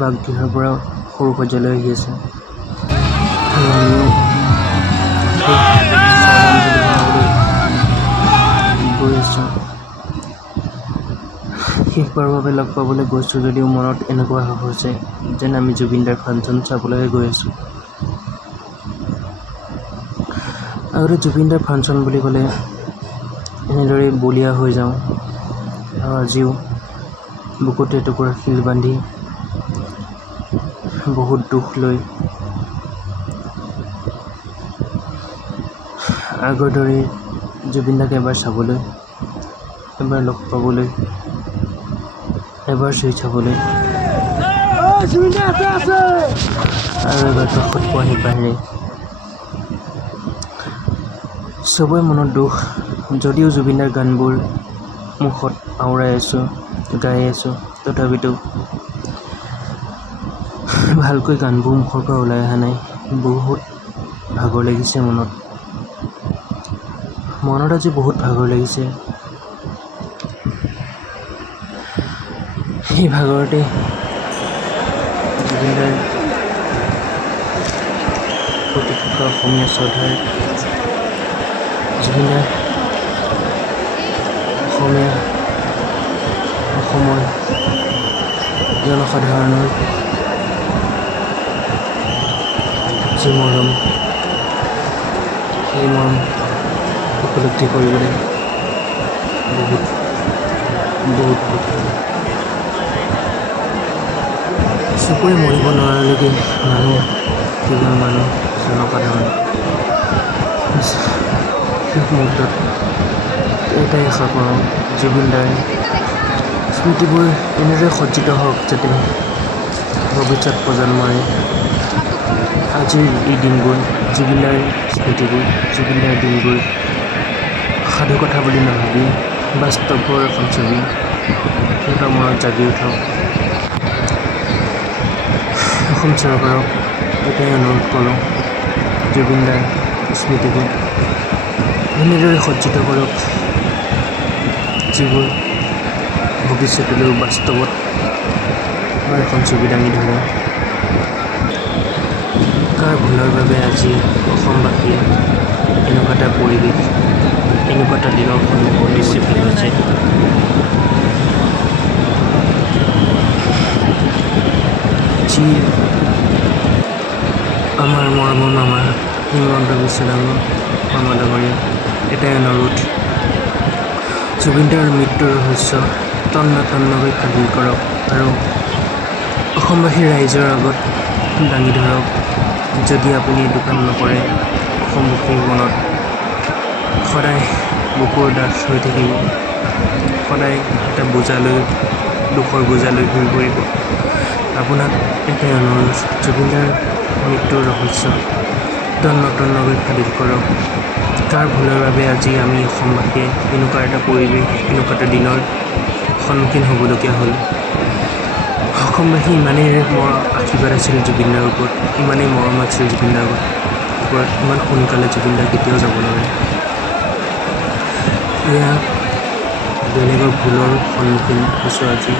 বাসগৃহৰ পৰা সৰু সজ্জালৈ আহি আছে আৰু আমিও গৈ আছোঁ। শেষবাৰৰ বাবে লগ পাবলৈ গৈছোঁ যদিও মনত এনেকুৱা হৈছে যেন আমি জুবিনদাৰ ফাংচন চাবলৈহে গৈ আছোঁ। আগতে জুবিনদাৰ ফাংচন বুলি ক'লে এনেদৰে বলিয়া হৈ যাওঁ আৰু আজিও বুকুত এটুকুৰা শিল বান্ধি বহুত দুখ লৈ আগৰ দৰে জুবিনদাক এবাৰ চাবলৈ, এবাৰ লগ পাবলৈ, এবাৰ চুই চাবলৈ আৰু এবাৰ কাষত পোৱাহি বাহিৰে চবৰে মনত দুখ। যদিও জুবিনদাৰ গানবোৰ মুখত আওৰাই আছোঁ, গাই আছোঁ, তথাপিতো ভালকৈ গানবোৰ মুখৰ পৰা ওলাই অহা নাই। বহুত ভাগৰ লাগিছে মনত আজি বহুত ভাগৰ লাগিছে। সেই ভাগৰতে জুবিনদাৰ প্ৰতি থকা অসমীয়া শ্ৰদ্ধাৰ জুবিনদাৰ অসমৰ জনসাধাৰণৰ যি মৰম, সেই মৰম উপলব্ধি কৰিবলৈ বহুত চকুৰে মৰিব নোৱাৰালৈকে মানুহ, কেৱল মানুহ, জনসাধাৰণ শেষ মুহূৰ্তত এটাই আশা কৰোঁ, জুবিনদাৰ স্মৃতিবোৰ এনেদৰে সজ্জিত হওক যাতে ভৱিষ্যত প্ৰজন্মই আজিৰ এই দিনবোৰ, জুবিনদাৰ স্মৃতিবোৰ, জুবিনদাৰ দিনবোৰ সাধু কথা বুলি নাভাবি বাস্তৱৰ এখন ছবি সিহঁতৰ মনত জাগি উঠক। অসম চৰকাৰক এটাই অনুৰোধ কৰোঁ, জুবিনদাৰ স্মৃতিবোৰ এনেদৰে সজ্জিত কৰক যিবোৰ ভৱিষ্যতলৈও বাস্তৱত এখন ছবি দাঙি ধৰে। কাৰ ভুলৰ বাবে আজি অসমবাসীয়ে এনেকুৱা এটা পৰিৱেশ, এনেকুৱা এটা দিনৰ সন্মুখত নিশ্চিত হৈছে। যি আমাৰ মৰমৰ মামা হিমন্ত বিশ্ব মামা ডাঙৰীয়া এটাই অনুৰোধ, জুবিনদাৰ মৃত্যুৰ ৰহস্য তন্নকৈ ফাদিল কৰক আৰু অসমবাসীৰ ৰাইজৰ আগত দাঙি ধৰক। যদি আপুনি এইটো কাম নকৰে, অসমবাসীৰ মনত সদায় বুকুৰ দাঁত হৈ থাকিব, সদায় এটা বোজালৈ, দুখৰ বোজালৈ ঘূৰি পৰিব। আপোনাক এটাই অনুৰোধ, জুবিনদাৰ মৃত্যুৰ ৰহস্য তন্নকৈ ফাদিল কৰক। কাৰ ভুলৰ বাবে আজি আমি অসমবাসীয়ে এনেকুৱা এটা পৰিৱেশ, এনেকুৱা এটা দিনৰ সন্মুখীন হ'বলগীয়া হ'ল। অসমবাসী ইমানেই আশীৰ্বাদ আছিল জুবিনদাৰ ওপৰত, ইমানেই মৰম আছিল জুবিনদাৰ ওপৰত, ইমান সোনকালে জুবিনদাৰ কেতিয়াও যাব নোৱাৰে। এয়া বেলেগৰ ভুলৰ সন্মুখীন হৈছোঁ আজি।